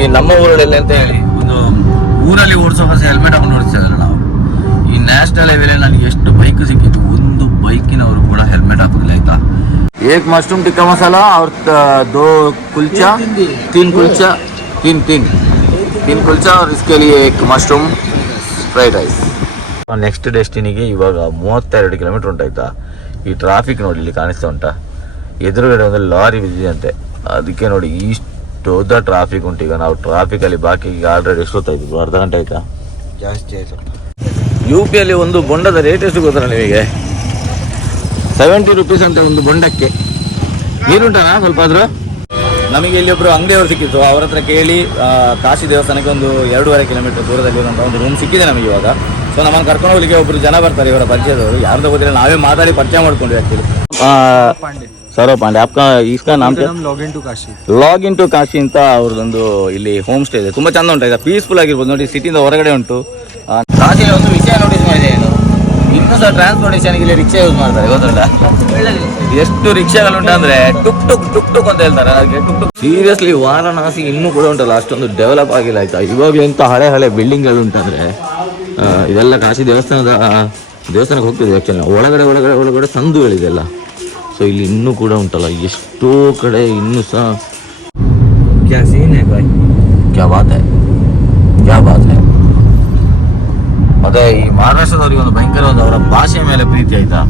ಈ ನಮ್ಮ ಊರಲ್ಲಿ ಅಂತ ಹೇಳಿ ಒಂದು ಊರಲ್ಲಿ ಓಡಿಸೋ ಬಸ್ ಹೆಲ್ಮೆಟ್ ಹಾಕೊಂಡು ಓಡಿಸ್ತೇವಲ್ಲ ನಾವು. ಈ ನ್ಯಾಷನಲ್ ಹೈವೇಲೆ ನನಗೆ ಎಷ್ಟು ಬೈಕ್ ಸಿಕ್ಕಿತ್ತು, ಒಂದು ಬೈಕಿನವರು ಕೂಡ ಹೆಲ್ಮೆಟ್ ಹಾಕೋದಿಲ್ಲ ಆಯ್ತಾ. एक मशरूम टिक्का मसाला और 2 कुलचा, 3 कुलचा, तीन कुलचा और इसके लिए 1 मशरूम फ्राइड राइस. ನೆಕ್ಸ್ಟ್ ಡೆಸ್ಟಿನಿಗೆ ಇವಾಗ 32 ಕಿಲೋಮೀಟರ್ ಉಂಟಾಯ್ತಾ. ಈ ಟ್ರಾಫಿಕ್ ನೋಡಿ ಇಲ್ಲಿ ಕಾಣಿಸ್ತಾ ಉಂಟಾ, ಎದುರುಗಡೆ ಒಂದು ಲಾರಿ ಬಿದ್ದಿದಂತೆ, ಅದಕ್ಕೆ ನೋಡಿ ಇಷ್ಟು ದೊಡ್ಡ ಟ್ರಾಫಿಕ್ ಉಂಟು. ಈಗ ನಾವು ಟ್ರಾಫಿಕಲ್ಲಿ ಬಾಕಿ ಈಗ ಆಲ್ರೆಡಿ ಎಷ್ಟೊತ್ತಾಯ್ತು, ಅರ್ಧ ಗಂಟೆ ಆಯ್ತಾ, ಜಾಸ್ತಿ ಆಯ್ತು. ಯು ಪಿಯಲ್ಲಿ ಒಂದು ಬೊಂಡದ ರೇಟ್ ಎಷ್ಟು ಗೊತ್ತಾ ನಿಮಗೆ? 70 ರೂಪೀಸ್ ಅಂತ ಒಂದು ಬೊಂಡಕ್ಕೆ. ನೀರುಂಟನಾ ಸ್ವಲ್ಪ ಆದ್ರೂ? ನಮಗೆ ಇಲ್ಲಿ ಒಬ್ರು ಅಂಗಡಿಯವರು ಸಿಕ್ಕಿತ್ತು, ಅವ್ರ ಹತ್ರ ಕೇಳಿ ಕಾಶಿ ದೇವಸ್ಥಾನಕ್ಕೆ ಒಂದು 2.5 ಕಿಲೋಮೀಟರ್ ದೂರದಲ್ಲಿ ಇರುವಂಥ ಒಂದು ರೂಮ್ ಸಿಕ್ಕಿದೆ ನಮಗೆ ಇವಾಗ. ಸೊ ನಮ್ಮನ್ನು ಕರ್ಕೊಂಡು ಹೋಗ್ಲಿಕ್ಕೆ ಒಬ್ರು ಜನ ಬರ್ತಾರೆ, ಇವರ ಪರಿಚಯದವರು, ಯಾರ್ದು ಗೊತ್ತಿಲ್ಲ, ನಾವೇ ಮಾತಾಡಿ ಪರಿಚಯ ಮಾಡ್ಕೊಂಡ್ವಿ ಆಕ್ಚುಲಿ. ಸೌರವ್ ಪಾಂಡೆ, आपका इसका नाम क्या? ಲಾಗ್ ಇನ್ ಟು ಕಾಶಿ ಅಂತ ಅವ್ರದ್ದೊಂದು ಇಲ್ಲಿ ಹೋಮ್ ಸ್ಟೇ ಇದೆ, ತುಂಬಾ ಚಂದ ಉಂಟು, ಪೀಸ್ಫುಲ್ ಆಗಿರ್ಬೋದು. ನೋಡಿ ಸಿಟಿಯಿಂದ ಹೊರಗಡೆ ಉಂಟು. ಕಾಶಿಯಲ್ಲಿ ಒಂದು ವಿಷಯ ನೋಟಿಸ್ ಮಾಡಿದೆ, ಏನು ಇನ್ನೂ ಸಹ ಟ್ರಾನ್ಸ್ಪೋರ್ಟೇಷನ್ಗೆ ಇಲ್ಲಿ ರಿಕ್ಷಾ ಯೂಸ್ ಮಾಡ್ತಾರೆ, ಗೊತ್ತುಂಟಾ? ಎಷ್ಟು ರಿಕ್ಷಾಗಳುಂಟು ಅಂದ್ರೆ ಟುಕ್ ಟುಕ್ ಟುಕ್ ಟುಕ್ ಅಂತ ಹೇಳ್ತಾರೆ, ಅದಕ್ಕೆ ಟುಕ್ ಟುಕ್. ಸೀರಿಯಸ್ಲಿ ವಾರಣಾಸಿ ಇನ್ನೂ ಕೂಡ ಉಂಟಲ್ಲ, ಅಷ್ಟೊಂದು ಡೆವಲಪ್ ಆಗಿಲ್ಲ ಆಯ್ತಾ. ಇವಾಗಲೂ ಎಂತ ಹಳೆ ಬಿಲ್ಡಿಂಗ್ಗಳು ಉಂಟಂದ್ರೆ ಇದೆಲ್ಲ ಕಾಶಿ ದೇವಸ್ಥಾನಕ್ಕೆ ಹೋಗ್ತಿದೆ ಆ್ಯಕ್ಚುಲಿ. ಒಳಗಡೆ ಸಂದುಗಳಿದೆಲ್ಲ. ಸೊ ಇಲ್ಲಿ ಇನ್ನೂ ಕೂಡ ಉಂಟಲ್ಲ ಎಷ್ಟೋ ಕಡೆ ಇನ್ನೂ ಸಹ. ಕ್ಯಾ ಸೀನ್ ಹೈ ಭಾಯ್, ಕ್ಯಾ ಬಾತ್ ಹೈ. ಮತ್ತೆ ಈ ಮಹಾರಾಷ್ಟ್ರದವ್ರಿಗೆ ಒಂದು ಭಯಂಕರ ಒಂದು ಅವರ ಭಾಷೆ ಮೇಲೆ ಪ್ರೀತಿ ಆಯ್ತಾ.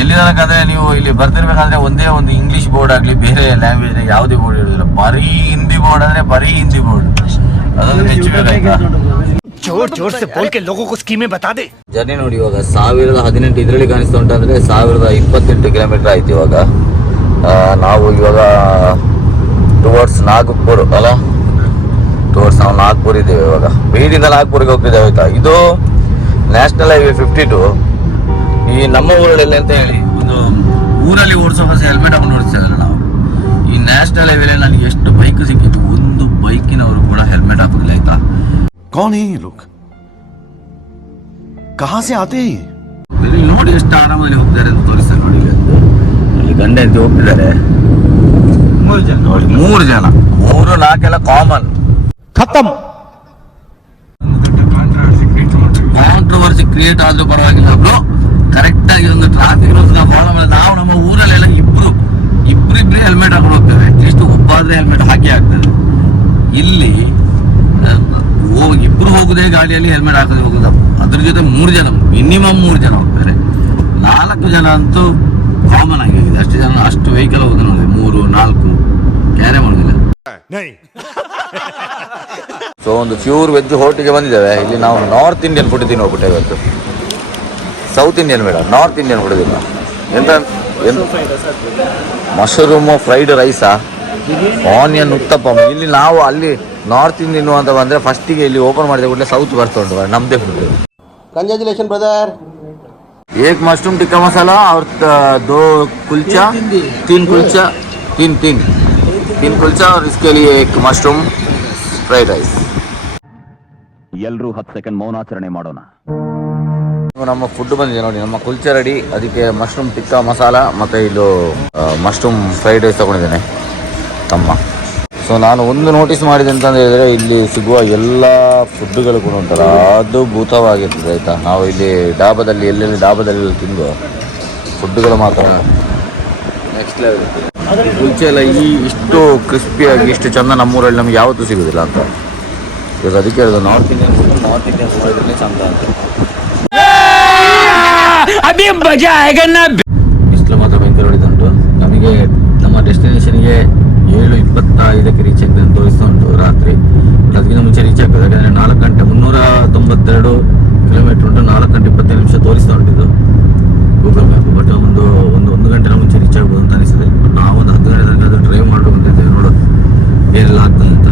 ಎಲ್ಲಿ ತನಕಂದ್ರೆ ನೀವು ಇಲ್ಲಿ ಬರ್ತಿರ್ಬೇಕಾದ್ರೆ ಒಂದೇ ಒಂದು ಇಂಗ್ಲಿಷ್ ಬೋರ್ಡ್ ಆಗಲಿ, ಬೇರೆ ಲ್ಯಾಂಗ್ವೇಜ್ ಯಾವುದೇ ಬೋರ್ಡ್ ಇರೋದಿಲ್ಲ, ಬರೀ ಹಿಂದಿ ಬೋರ್ಡ್ ಅಂದ್ರೆ ಬರೀ ಹಿಂದಿ ಬೋರ್ಡ್. ಅದೊಂದು ಮೆಚ್ಚಬೇಕಾಯ್ತಾ. ಜರ್ನಿ ನೋಡಿ ಇವಾಗ 1018 ಇದರಲ್ಲಿ ಕಾಣಿಸ್ತಾ ಉಂಟಂದ್ರೆ 1028 ಕಿಲೋಮೀಟರ್ ಆಯ್ತು ಇವಾಗ. ನಾವು ಇವಾಗ ಟುವರ್ಡ್ಸ್ ನಾಗಪುರ್ ಅಲ್ಲ, ನಾವು ನಾಗ್ಪುರ್ ಇದ್ದೇವೆ ಇವಾಗ. ಬೀಡಿಂದ ನಾಗ್ಪುರ್ಗೆ ಹೋಗ್ತಿದ್ದೇವೆ ಆಯ್ತಾ. ಇದು ನ್ಯಾಷನಲ್ ಹೈವೇ 52. ಈ ನಮ್ಮ ಊರಲ್ಲಿ ಅಂತ ಹೇಳಿ ಒಂದು ಊರಲ್ಲಿ ಓಡಿಸೋ ಬಸ್ ಹೆಲ್ಮೆಟ್ ಹಾಕೊಂಡು ಓಡಿಸ್ತೇವಲ್ಲ ನಾವು. ಈ ನ್ಯಾಷನಲ್ ಹೈವೇಲೆ ನನಗೆ ಎಷ್ಟು ಬೈಕ್ ಸಿಕ್ಕಿತ್ತು, ಒಂದು ಬೈಕಿನವರು ಕೂಡ ಹೆಲ್ಮೆಟ್ ಹಾಕೋದಿಲ್ಲ ಆಯ್ತಾ. कौन है ये लोग, कहाँ से आते हैं? ಇಲ್ಲಿ ನೋಡಿ ಎಷ್ಟು ಆರಾಮದಲ್ಲಿ ಹೋಗ್ತಾರೆ ಅಂತ ತೋರಿಸ್ತಾರೆ ನೋಡಿ. ಇಲ್ಲಿ ಗಂಡ ಎದ್ದು ಹೋಗ್ತಿದ್ದಾರೆ, 3 ಜನ, 3-4 ಕಾಮನ್. खत्म. ಕಾಂಟ್ರವರ್ಸಿ ಕ್ರಿಯೇಟ್ ಆದ್ರೂ ಪರವಾಗಿಲ್ಲ ಬ್ರೋ, ಕರೆಕ್ಟ್ ಆಗಿ ಒಂದು ಟ್ರಾಫಿಕ್ ರೂಲ್ಸ್ ನಾವು ಫಾಲೋ ಮಾಡಿ. ನಾವು ನಮ್ಮ ಊರಲ್ಲೆಲ್ಲ ಇಬ್ರಿಬ್ರೇ ಹೆಲ್ಮೆಟ್ ಹಾಕೊಂಡು ಹೋಗ್ತೇವೆ, ಅಟ್ಲೀಸ್ಟ್ ಒಬ್ಬಾದ್ರೆ ಹೆಲ್ಮೆಟ್ ಹಾಕಿ ಆಗ್ತದೆ. ಇಲ್ಲಿ ಇಬ್ರು ಹೋಗುದೇ ಗಾಡಿಯಲ್ಲಿ ಹೆಲ್ಮೆಟ್ ಹಾಕದೆ ಹೋಗುದು, ಅದ್ರ ಜೊತೆ 3 ಜನ, ಮಿನಿಮಮ್ 3 ಜನ ಹೋಗ್ತಾರೆ. 4 ಜನ ಅಂತೂ ಕಾಮನ್ ಆಗಿದೆ. ಅಷ್ಟು ಜನ ಅಷ್ಟು ವೆಹಿಕಲ್ ಹೋಗುದು ನೋಡಿ, 3-4 ಕ್ಯಾರೆ ಮಾಡೋದಿಲ್ಲ. ಸೊ ಒಂದು ಪ್ಯೂರ್ ವೆಜ್ ಹೋಟೆಲ್ಗೆ ಬಂದಿದ್ದೇವೆ. ಇಲ್ಲಿ ನಾವು ನಾರ್ತ್ ಇಂಡಿಯನ್ ಫುಡ್ ತಿನ್ನೋಗ್ಬಿಟ್ಟೆ ಇವತ್ತು. ಸೌತ್ ಇಂಡಿಯನ್ ಬೇಡ, ನಾರ್ತ್ ಇಂಡಿಯನ್ ಫುಡ್ ತಿನ್ನೋ. ಎಂತ ಮಶ್ರೂಮ್ ಫ್ರೈಡ್ ರೈಸಾ, ಆನಿಯನ್ ಉತ್ತಪ್ಪಂ. ಇಲ್ಲಿ ನಾವು ಅಲ್ಲಿ ನಾರ್ತ್ ಇಂಡಿಯನ್ ಅಂತ ಬಂದರೆ ಫಸ್ಟಿಗೆ ಇಲ್ಲಿ ಓಪನ್ ಮಾಡಿದ ಕೂಡಲೇ ಸೌತ್ ಬರ್ತುಂಟು, ನಮ್ಮದೇ food. Congratulation brother. 1 mushroom tikka masala और 2 कुलचा, 3 कुलचा, तीन कुलचा और इसके लिए 1 मशरूम फ्राइड राइस. ಎಲ್ಲರೂ 10 ಸೆಕೆಂಡ್ ಮೌನಾಚರಣೆ ಮಾಡೋಣ. ನಮ್ಮ ಫುಡ್ ಬಂದಿದೆ ನೋಡಿ, ನಮ್ಮ ಕುಲ್ಚಾ ರೆಡಿ, ಅದಕ್ಕೆ ಮಶ್ರೂಮ್ ಟಿಕ್ಕಾ ಮಸಾಲ ಮತ್ತು ಇದು ಮಶ್ರೂಮ್ ಫ್ರೈಡ್ ರೈಸ್ ತಗೊಂಡಿದ್ದೇನೆ ತಮ್ಮ. ಸೊ ನಾನು ಒಂದು ನೋಟಿಸ್ ಮಾಡಿದೆ ಅಂತ ಹೇಳಿದರೆ, ಇಲ್ಲಿ ಸಿಗುವ ಎಲ್ಲ ಫುಡ್ಡುಗಳು ಕೂಡ ಉಂಟಲ್ಲ ಅದ್ಭುತವಾಗಿರ್ತದೆ ಆಯಿತಾ. ನಾವು ಇಲ್ಲಿ ಡಾಬಾದಲ್ಲಿ ಎಲ್ಲೆಲ್ಲಿ ಡಾಬಾದಲ್ಲಿ ತಿಂದು ಫುಡ್ಡುಗಳು ಮಾತ್ರ ನೆಕ್ಸ್ಟ್ ಲೆವೆಲ್ ಇರ್ತದೆ. ಕುಲ್ಚೆ ಎಲ್ಲ ಇಷ್ಟು ಕ್ರಿಸ್ಪಿಯಾಗಿ ಇಷ್ಟು ಚೆಂದ ನಮ್ಮೂರಲ್ಲಿ ನಮಗೆ ಯಾವತ್ತೂ ಸಿಗೋದಿಲ್ಲ ಅಂತ. ಇವಾಗ ಅದಕ್ಕೆ ಹೇಳೋದು ನಾರ್ತ್ ಇಂಡಿಯನ್ ಫುಡ್ ಇದ್ರೇ ಚಂದ ಅಂತ. ಬಿಸಿಲು ಮಾತ್ರ ಭಯಂಕರ ಹೊಡಿದುಂಟು. ನಮಗೆ ನಮ್ಮ ಡೆಸ್ಟಿನೇಷನ್ಗೆ 7:25 ರೀಚ್ ಆಗ್ತದೆ ಅಂತ ತೋರಿಸ್ತಾ ಉಂಟು ರಾತ್ರಿ. ಅದಕ್ಕಿಂತ ಮುಂಚೆ ರೀಚ್ ಆಗ್ತದೆ, ಯಾಕಂದರೆ 4 ಗಂಟೆ 392 ಕಿಲೋಮೀಟರ್ ಉಂಟು, 4 ಗಂಟೆ 25 ನಿಮಿಷ ತೋರಿಸ್ತಾ ಉಂಟಿದ್ದು ಗೂಗಲ್ ಮ್ಯಾಪ್. ಬಟ್ ಒಂದು ಗಂಟೆ ಮುಂಚೆ ರೀಚ್ ಆಗ್ಬೋದು ಅಂತ ಅನಿಸ್ತದೆ. ಬಟ್ ನಾವು ಒಂದು 10 ಗಂಟೆ ತನಕ ಅದು ಡ್ರೈವ್ ಮಾಡ್ಕೊಂಡು ಬಂದಿದ್ದೇವೆ, ನೋಡೋದು ಏನೆಲ್ಲ ಆಗ್ತದೆ ಅಂತ.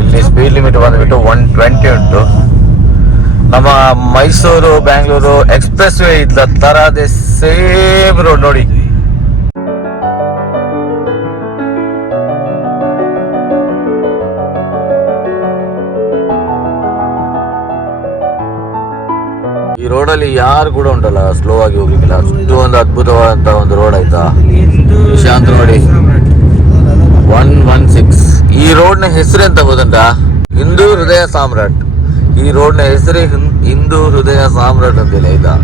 ಇಲ್ಲಿ ಸ್ಪೀಡ್ ಲಿಮಿಟ್ ಬಂದುಬಿಟ್ಟು 120 ಉಂಟು. ನಮ್ಮ ಮೈಸೂರು ಬ್ಯಾಂಗ್ಳೂರು ಎಕ್ಸ್ಪ್ರೆಸ್ ವೇ ಇದ್ದ ತರದೇ ಸೇಮ್ ರೋಡ್ ನೋಡಿ. ಈ ರೋಡಲ್ಲಿ ಯಾರು ಕೂಡ ಉಂಟಲ್ಲ ಸ್ಲೋ ಆಗಿ ಹೋಗ್ಲಿಕ್ಕಿಲ್ಲ, ಅಷ್ಟು ಒಂದು ಅದ್ಭುತವಾದಂತ ಒಂದು ರೋಡ್ ಆಯ್ತಾ. ಶಾಂತ ನೋಡಿ 116 ಈ ರೋಡ್ನ ಹೆಸರು ಎಂತ ಗೊತ್ತುಂಟಾ? ಹಿಂದೂ ಹೃದಯ ಸಾಮ್ರಾಟ್. ಈ ರೋಡ್ನ ಹೆಸರೇ ಹಿಂದೂ ಹೃದಯ ಸಾಮ್ರಾಟ್ ಅಂತೇಳಿ ಆಯ್ತಾ.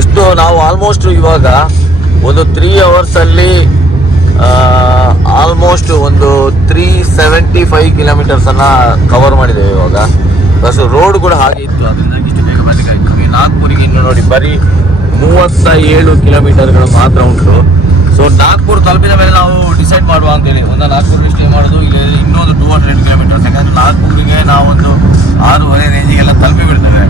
ಎಷ್ಟು ನಾವು ಆಲ್ಮೋಸ್ಟ್ ಇವಾಗ ಒಂದು 3 hours ಅಲ್ಲಿ ಆಲ್ಮೋಸ್ಟ್ ಒಂದು 375 kilometers ಅನ್ನ ಕವರ್ ಮಾಡಿದ್ದೇವೆ ಇವಾಗ. ಬಸ್ ರೋಡ್ ಕೂಡ ಹಾಗೆ ಇತ್ತು, ಅದರಿಂದ ಇಷ್ಟು ಬೇಗ ಬರ್ಲಿಕ್ಕೆ ಆಯ್ತು. ನಮಗೆ ನಾಗ್ಪುರಿಗೆ ಇನ್ನು ನೋಡಿ ಬರೀ 37 kilometerಗಳು ಮಾತ್ರ ಉಂಟು. ಸೊ ನಾಗ್ಪುರ್ ತಲುಪಿದ ಮೇಲೆ ನಾವು ಡಿಸೈಡ್ ಮಾಡುವ ಅಂತೇಳಿ, ಒಂದು ನಾಗ್ಪುರಲ್ಲಿ ಸ್ಟೇ ಮಾಡೋದು, ಇಲ್ಲಿ ಇನ್ನೊಂದು 200 kilometers. ಯಾಕಂದ್ರೆ ನಾಗ್ಪುರಿಗೆ ನಾವೊಂದು 6:30 ರೇಂಜಿಗೆಲ್ಲ ತಲುಪಿ ಬಿಡ್ತೇವೆ.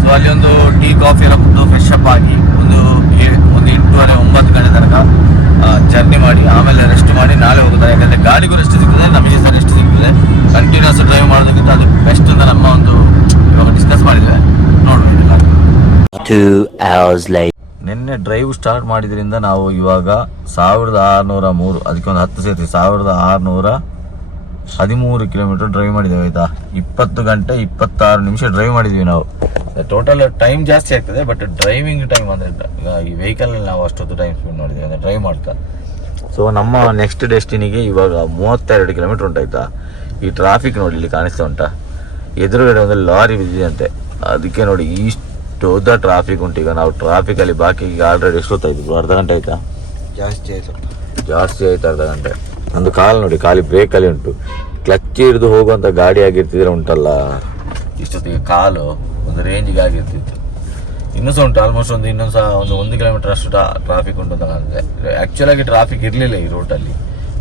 ಸೊ ಅಲ್ಲಿ ಒಂದು ಟೀ ಕಾಫಿ ಎಲ್ಲ ಕುಡಿದು ಫ್ರೆಶ್ ಅಪ್ ಆಗಿ ಒಂದು 8:30-9 ಗಂಟೆ ತನಕ ಜರ್ನಿ ಮಾಡಿ ಆಮೇಲೆ ರೆಸ್ಟ್ ಮಾಡಿ ನಾಳೆ ಹೋಗುತ್ತಾರೆ. ಯಾಕಂದರೆ ಗಾಡಿಗೂ ರೆಸ್ಟ್ ಸಿಗ್ತದೆ, ನಮಗೆ ಸಹ ರೆಸ್ಟ್ ಸಿಗ್ತದೆ. ಕಂಟಿನ್ಯೂಸ್ ಡ್ರೈವ್ ಮಾಡೋದಕ್ಕಿಂತ ಅದು ಬೆಸ್ಟ್ ಅಂತ ನಮ್ಮ ಒಂದು ಇವಾಗ ಡಿಸ್ಕಸ್ ಮಾಡಿದ್ದೇವೆ. ನೋಡುವ 2 hours later. ನಿನ್ನೆ ಡ್ರೈವ್ ಸ್ಟಾರ್ಟ್ ಮಾಡಿದ್ರಿಂದ ನಾವು ಇವಾಗ 1603, ಅದಕ್ಕೊಂದು 10 ಸೇರಿ 1613 kilometer ಡ್ರೈವ್ ಮಾಡಿದ್ದೇವೆ ಆಯ್ತಾ. 20 ಗಂಟೆ 26 ನಿಮಿಷ ಡ್ರೈವ್ ಮಾಡಿದ್ವಿ ನಾವು. ಟೋಟಲ್ ಟೈಮ್ ಜಾಸ್ತಿ ಆಗ್ತದೆ, ಬಟ್ ಡ್ರೈವಿಂಗ್ ಟೈಮ್ ಅಂದರೆ ಈ ವೆಹಿಕಲ್ ನಾವು ಅಷ್ಟೊತ್ತು ಟೈಮ್ ಸ್ಪೆಂಡ್ ಮಾಡಿದ್ದೇವೆ ಅಂದರೆ ಡ್ರೈವ್ ಮಾಡ್ತಾ. ಸೊ ನಮ್ಮ ನೆಕ್ಸ್ಟ್ ಡೆಸ್ಟಿನಿಗೆ ಇವಾಗ 32 kilometer ಉಂಟಾಯ್ತಾ. ಈ ಟ್ರಾಫಿಕ್ ನೋಡಿ ಇಲ್ಲಿ ಕಾಣಿಸ್ತಾ ಉಂಟಾ, ಎದುರುಗಡೆ ಒಂದು ಲಾರಿ ಬಿದ್ದಿದೆ ಅಂತೆ. ಅದಕ್ಕೆ ನೋಡಿ ಇಷ್ಟು ದೊಡ್ಡ ಟ್ರಾಫಿಕ್ ಉಂಟು. ಈಗ ನಾವು ಟ್ರಾಫಿಕಲ್ಲಿ ಬಾಕಿ ಈಗ ಆಲ್ರೆಡಿ ಎಷ್ಟೊತ್ತಾಯ್ತು? ಅರ್ಧ ಗಂಟೆ ಆಯ್ತಾ? ಜಾಸ್ತಿ ಆಯ್ತು ಅರ್ಧ ಗಂಟೆ. ಒಂದು ಕಾಲು ನೋಡಿ, ಖಾಲಿ ಬ್ರೇಕಲ್ಲಿ ಉಂಟು. ಕ್ಲಚ್ ಹಿಡಿದು ಹೋಗುವಂಥ ಗಾಡಿ ಆಗಿರ್ತಿದ್ರೆ ಉಂಟಲ್ಲ, ಇಷ್ಟೊತ್ತಿಗೆ ಕಾಲು ಒಂದು ರೇಂಜಿಗೆ ಆಗಿರ್ತಿತ್ತು. ಇನ್ನೂ ಸಹ ಉಂಟು ಆಲ್ಮೋಸ್ಟ್ ಇನ್ನೊಂದು ಸಹ ಒಂದು 1 kilometer ಅಷ್ಟು ಟ್ರಾಫಿಕ್ ಉಂಟು ಅಂತ ಕಾಣುತ್ತೆ. ಆ್ಯಕ್ಚುಲಾಗಿ ಟ್ರಾಫಿಕ್ ಇರಲಿಲ್ಲ ಈ ರೂಟಲ್ಲಿ,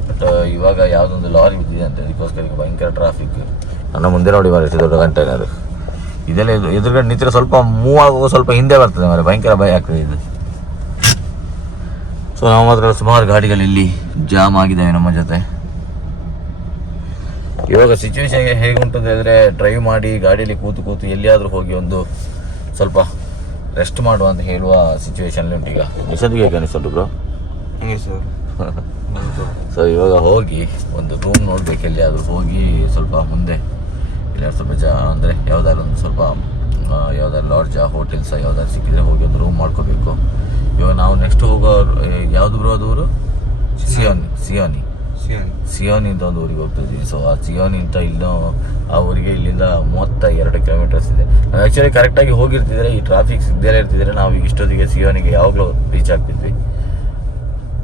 ಬಟ್ ಇವಾಗ ಯಾವುದೊಂದು ಲಾರಿ ಬಿದ್ದಿದೆ ಅಂತ, ಅದಕ್ಕೋಸ್ಕರ ಈಗ ಭಯಂಕರ ಟ್ರಾಫಿಕ್. ನನ್ನ ಮುಂದೆ ನೋಡಿ ಮಾರೆ ಎಷ್ಟು ದೊಡ್ಡ ಕಂಟೈನರ್ ಇದೆಲ್ಲ. ಎದುರುಗಡೆ ನಿಂತರೆ ಸ್ವಲ್ಪ ಮೂವ್ ಆಗುವ ಸ್ವಲ್ಪ ಹಿಂದೆ ಬರ್ತದೆ ಮಾರೆ, ಭಯಂಕರ ಭಯ ಆಗ್ತದೆ ಇದು. ಸೊ ನಾವು ಮಾತ್ರ ಸುಮಾರು ಗಾಡಿಗಳಲ್ಲಿ ಜಾಮ್ ಆಗಿದ್ದಾವೆ ನಮ್ಮ ಜೊತೆ. ಇವಾಗ ಸಿಚುವೇಶನ್ ಹೇಗೆ ಉಂಟು ಅಂತ ಹೇಳಿದ್ರೆ, ಡ್ರೈವ್ ಮಾಡಿ ಗಾಡಿಯಲ್ಲಿ ಕೂತು ಎಲ್ಲಿಯಾದರೂ ಹೋಗಿ ಒಂದು ಸ್ವಲ್ಪ ರೆಸ್ಟ್ ಮಾಡುವ ಅಂತ ಹೇಳುವ ಸಿಚುವೇಶನ್ ಉಂಟು ಈಗ. ನಿಸಂದಿಗೆ ಹೇಗೆ ಅನಿಸ್ತುಂಟು ಬ್ರೋ? ಸೊ ಇವಾಗ ಹೋಗಿ ಒಂದು ರೂಮ್ ನೋಡ್ಬೇಕು, ಎಲ್ಲಿಯಾದರೂ ಹೋಗಿ ಸ್ವಲ್ಪ ಮುಂದೆ ಇಲ್ಲ ಸ್ವಲ್ಪ ಅಂದರೆ ಯಾವುದಾದ್ರು ಒಂದು ಸ್ವಲ್ಪ ಯಾವುದಾದ್ರು ಲಾಡ್ಜಾ ಹೋಟೆಲ್ಸ ಯಾವುದಾದ್ರು ಸಿಕ್ಕಿದ್ರೆ ಹೋಗಿ ಒಂದು ರೂಮ್ ಮಾಡ್ಕೋಬೇಕು. ಇವಾಗ ನಾವು ನೆಕ್ಸ್ಟ್ ಹೋಗೋ ಯಾವುದು ಬ್ರೋ ಅದು ಊರು? ಸಿಯೋನಿ ಅಂತ ಒಂದು ಊರಿಗೆ ಹೋಗ್ತಿದ್ವಿ. ಸೊ ಆ ಸಿಯೋನಿ ಅಂತ ಇನ್ನೂ ಆ ಊರಿಗೆ ಇಲ್ಲಿಂದ 32 kilometers ಇದೆ. ನಾವು ಆ್ಯಕ್ಚುಲಿ ಕರೆಕ್ಟಾಗಿ ಹೋಗಿರ್ತಿದ್ರೆ, ಈ ಟ್ರಾಫಿಕ್ ಸಿಗದೇ ಇರ್ತಿದ್ರೆ ನಾವು ಈಗ ಇಷ್ಟೊತ್ತಿಗೆ ಸಿಯೋನಿಗೆ ಯಾವಾಗಲೂ ರೀಚ್ ಆಗ್ತಿದ್ವಿ.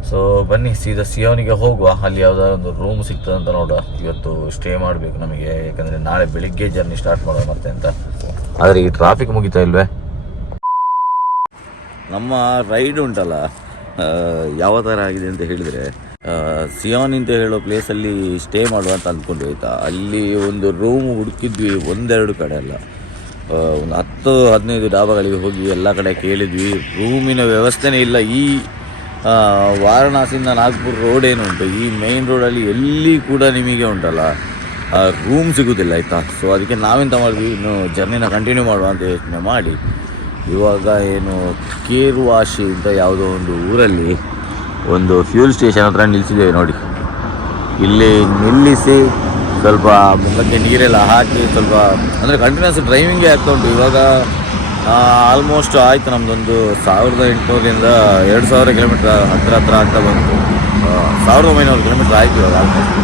ಸೊ ಬನ್ನಿ ಸೀದಾ ಸಿಯೋನಿಗೆ ಹೋಗುವ. ಅಲ್ಲಿ ಯಾವುದಾದ್ರು ಒಂದು ರೂಮ್ ಸಿಗ್ತದೆ ಅಂತ ನೋಡುವ. ಇವತ್ತು ಸ್ಟೇ ಮಾಡಬೇಕು ನಮಗೆ, ಯಾಕಂದರೆ ನಾಳೆ ಬೆಳಿಗ್ಗೆ ಜರ್ನಿ ಸ್ಟಾರ್ಟ್ ಮಾಡುವ ಮತ್ತೆ ಅಂತ. ಆದರೆ ಈ ಟ್ರಾಫಿಕ್ ಮುಗಿತಾ ಇಲ್ವೇ? ನಮ್ಮ ರೈಡ್ ಉಂಟಲ್ಲ ಯಾವ ಥರ ಆಗಿದೆ ಅಂತ ಹೇಳಿದರೆ, ಸಿಯೋನಿ ಅಂತ ಹೇಳೋ ಪ್ಲೇಸಲ್ಲಿ ಸ್ಟೇ ಮಾಡುವ ಅಂತ ಅಂದ್ಕೊಂಡು ಆಯಿತಾ. ಅಲ್ಲಿ ಒಂದು ರೂಮ್ ಹುಡುಕಿದ್ವಿ, 1-2 ಕಡೆ ಅಲ್ಲ, ಒಂದು 10-15 ಡಾಬಾಗಳಿಗೆ ಹೋಗಿ ಎಲ್ಲ ಕಡೆ ಕೇಳಿದ್ವಿ. ರೂಮಿನ ವ್ಯವಸ್ಥೆನೇ ಇಲ್ಲ. ಈ ವಾರಣಾಸಿಯಿಂದ ನಾಗ್ಪುರ್ ರೋಡ್ ಏನುಂಟು, ಈ ಮೇಯ್ನ್ ರೋಡಲ್ಲಿ ಎಲ್ಲಿ ಕೂಡ ನಿಮಗೆ ಉಂಟಲ್ಲ ರೂಮ್ ಸಿಗೋದಿಲ್ಲ ಆಯಿತಾ. ಸೊ ಅದಕ್ಕೆ ನಾವೆಂತ ಮಾಡಿದ್ವಿ, ಇನ್ನು ಜರ್ನಿನ ಕಂಟಿನ್ಯೂ ಮಾಡುವ ಅಂತ ಯೋಚನೆ ಮಾಡಿ ಇವಾಗ ಏನು ಕೇರುವಾಶಿ ಅಂತ ಯಾವುದೋ ಒಂದು ಊರಲ್ಲಿ ಒಂದು ಫ್ಯೂಲ್ ಸ್ಟೇಷನ್ ಹತ್ರ ನಿಲ್ಲಿಸಿದ್ದೇವೆ ನೋಡಿ. ಇಲ್ಲಿ ನಿಲ್ಲಿಸಿ ಸ್ವಲ್ಪ ಮುಖಕ್ಕೆ ನೀರೆಲ್ಲ ಹಾಕಿ ಸ್ವಲ್ಪ ಅಂದರೆ ಕಂಟಿನ್ಯೂಸ್ ಡ್ರೈವಿಂಗೇ ಆಗ್ತಾ ಉಂಟು. ಇವಾಗ ಆಲ್ಮೋಸ್ಟ್ ಆಯಿತು ನಮ್ಮದೊಂದು 1800ರಿಂದ 2000 kilometer ಹತ್ರ ಆಗ್ತಾ ಬಂತು. 1900 kilometer ಆಯಿತು ಇವಾಗ ಆಲ್ಮೋಸ್ಟ್.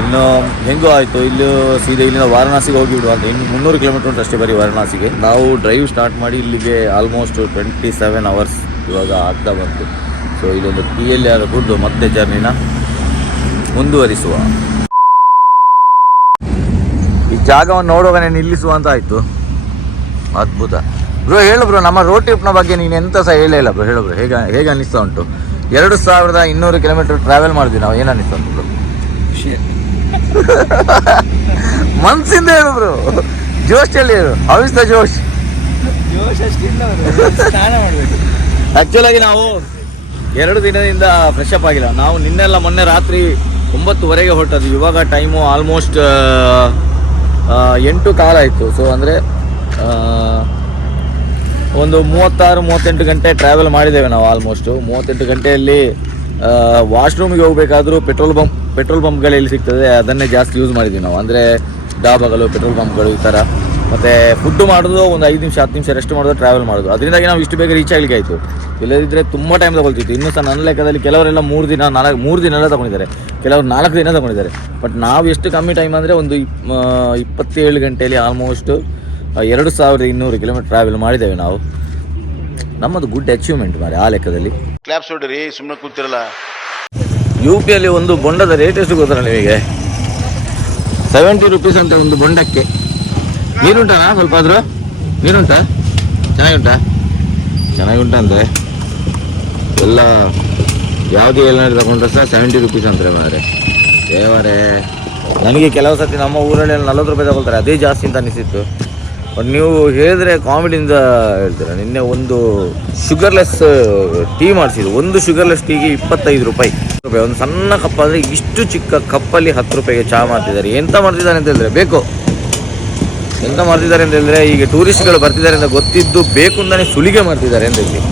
ಇನ್ನು ಹೆಂಗೂ ಆಯಿತು, ಇಲ್ಲಿ ಸೀದಾ ಇಲ್ಲಿಂದ ವಾರಣಾಸಿಗೆ ಹೋಗಿಬಿಡುವ ಅಂತ. ಇನ್ನು 300 kilometer ಉಂಟು ಅಷ್ಟೇ ಬರೀ ವಾರಣಾಸಿಗೆ. ನಾವು ಡ್ರೈವ್ ಸ್ಟಾರ್ಟ್ ಮಾಡಿ ಇಲ್ಲಿಗೆ ಆಲ್ಮೋಸ್ಟ್ 27 hours ಇವಾಗ ಆಗ್ತಾ ಬಂತು. ಸೊ ಇಲ್ಲೊಂದು ಟೀಯಲ್ಲಿ ಯಾರು ಕುಡಿದು ಮತ್ತೆ ಜರ್ನಿನ ಮುಂದುವರಿಸುವ. ಈ ಜಾಗವನ್ನು ನೋಡುವಾಗ ನಿಲ್ಲಿಸುವ ಅಂತ ಆಯಿತು. ಅದ್ಭುತ ಬ್ರೋ. ಹೇಳು ಬ್ರೋ, ನಮ್ಮ ರೋಡ್ ಟ್ರಿಪ್ನ ಬಗ್ಗೆ ನೀನು ಎಂತ ಸಹ ಹೇಳಿಲ್ಲ ಬ್ರೋ. ಹೇಳು ಬ್ರೋ, ಹೇಗೆ ಅನ್ನಿಸ್ತಾ ಉಂಟು? 2200 kilometer ಟ್ರಾವೆಲ್ ಮಾಡಿದ್ವಿ ನಾವು. ಏನು ಅನ್ನಿಸ್ತಾ ಉಂಟು ಬ್ರೋ? ಮನ್ಸಿಂದ ಹೇಳು ಬ್ರೋ, ಜೋಶ್ ಹೇಳಿ ಹೇಳು. ಅವಿಸ್ತ ಜೋಶ್ ಆ್ಯಕ್ಚುಲಾಗಿ ನಾವು 2 ದಿನದಿಂದ ಫ್ರೆಶ್ ಅಪ್ ಆಗಿಲ್ಲ. ನಾವು ಮೊನ್ನೆ ರಾತ್ರಿ 9:30 ಹೊರಟದ್ದು. ಇವಾಗ ಟೈಮು ಆಲ್ಮೋಸ್ಟ್ 8 ಕಾಲ ಆಯಿತು. ಸೊ ಅಂದರೆ ಒಂದು 36-38 ಗಂಟೆ ಟ್ರಾವೆಲ್ ಮಾಡಿದ್ದೇವೆ ನಾವು. ಆಲ್ಮೋಸ್ಟು 38 ಗಂಟೆಯಲ್ಲಿ ವಾಶ್ರೂಮಿಗೆ ಹೋಗಬೇಕಾದ್ರೂ ಪೆಟ್ರೋಲ್ ಬಂಪ್ಗಳು ಎಲ್ಲಿ ಸಿಗ್ತದೆ ಅದನ್ನೇ ಜಾಸ್ತಿ ಯೂಸ್ ಮಾಡಿದ್ವಿ ನಾವು. ಅಂದರೆ ಡಾಬಾಗಳು, ಪೆಟ್ರೋಲ್ ಬಂಪ್ಗಳು ಈ ಥರ ಮತ್ತು ಫುಡ್ಡು ಮಾಡೋದು ಒಂದು 5 ನಿಮಿಷ 10 ನಿಮಿಷ ರೆಸ್ಟ್ ಮಾಡೋದು, ಟ್ರಾವೆಲ್ ಮಾಡೋದು. ಅದರಿಂದಾಗಿ ನಾವು ಇಷ್ಟು ಬೇಗ ರೀಚ್ ಆಗಲಿಕ್ಕೆ ಆಯಿತು. ಇಲ್ಲದಿದ್ದರೆ ತುಂಬ ಟೈಮ್ ತಗೊಳ್ತಿತ್ತು. ಇನ್ನೂ ಸಹ ನನ್ನ ಲೆಕ್ಕದಲ್ಲಿ ಕೆಲವರೆಲ್ಲ 3 ದಿನ ಎಲ್ಲ ತಗೊಂಡಿದ್ದಾರೆ, ಕೆಲವರು 4 ದಿನ ತಗೊಂಡಿದ್ದಾರೆ. ಬಟ್ ನಾವು ಎಷ್ಟು ಕಮ್ಮಿ ಟೈಮ್ ಅಂದರೆ ಒಂದು 27 ಗಂಟೆಯಲ್ಲಿ ಆಲ್ಮೋಸ್ಟ್ 2200 ಕಿಲೋಮೀಟರ್ ಟ್ರಾವೆಲ್ ಮಾಡಿದ್ದೇವೆ ನಾವು. ನಮ್ಮದು ಗುಡ್ ಅಚೀವ್ಮೆಂಟ್ ಮಾರೆ ಆ ಲೆಕ್ಕದಲ್ಲಿ. ಕ್ಲಾಪ್ಸ್ ಹೊಡ್ರಿ, ಸುಮ್ಮನೆ ಕೂತಿರಲ್ಲ. UPಯಲ್ಲಿ ಒಂದು ಬೊಂಡದ ರೇಟ್ ಎಷ್ಟು ಗೊತ್ತಲ್ಲ ನಿಮಗೆ? 70 ರುಪೀಸ್ ಅಂತ ಒಂದು ಬೊಂಡಕ್ಕೆ. ನೀರುಂಟಾ ಸ್ವಲ್ಪ ಆದರೂ? ನೀರುಂಟಾ? ಚೆನ್ನಾಗುಂಟಾ ಅಂದರೆ ಎಲ್ಲ ಯಾವುದೇ ಎಲ್ಲ ತಗೊಂಡ್ರೆ ಸಹ 70 ರುಪೀಸ್ ಅಂತಾರೆ ಮಾರೆ. ದೇವರೇ, ನನಗೆ ಕೆಲವು ಸರ್ತಿ ನಮ್ಮ ಊರಲ್ಲಿ 40 ರೂಪಾಯಿ ತಗೊಳ್ತಾರೆ, ಅದೇ ಜಾಸ್ತಿ ಅಂತ ಅನಿಸಿತ್ತು. ಬಟ್ ನೀವು ಹೇಳಿದ್ರೆ ಕಾಮಿಡಿಯಿಂದ ಹೇಳ್ತೀರಾ. ನಿನ್ನೆ ಒಂದು ಶುಗರ್ಲೆಸ್ ಟೀ ಮಾಡಿಸಿದ್ದು, ಒಂದು ಶುಗರ್ಲೆಸ್ ಟೀಗೆ 25 ರೂಪಾಯಿ. ಒಂದು ಸಣ್ಣ ಕಪ್ ಆದರೆ ಇಷ್ಟು ಚಿಕ್ಕ ಕಪ್ಪಲ್ಲಿ 10 ರೂಪಾಯಿಗೆ ಚಹಾ ಮಾಡ್ತಿದ್ದಾರೆ. ಎಂತ ಮಾಡ್ತಿದ್ದಾರೆ ಅಂತ ಹೇಳಿದ್ರೆ ಎಂತ ಮಾಡ್ತಿದ್ದಾರೆ ಅಂತ ಹೇಳಿದ್ರೆ, ಈಗ ಟೂರಿಸ್ಟ್ಗಳು ಬರ್ತಿದ್ದಾರೆ ಅಂತ ಗೊತ್ತಿದ್ದು ಬೇಕು ಅಂತಾನೆ ಸುಲಿಗೆ ಮಾಡ್ತಿದ್ದಾರೆ ಅಂತ ಹೇಳಿ.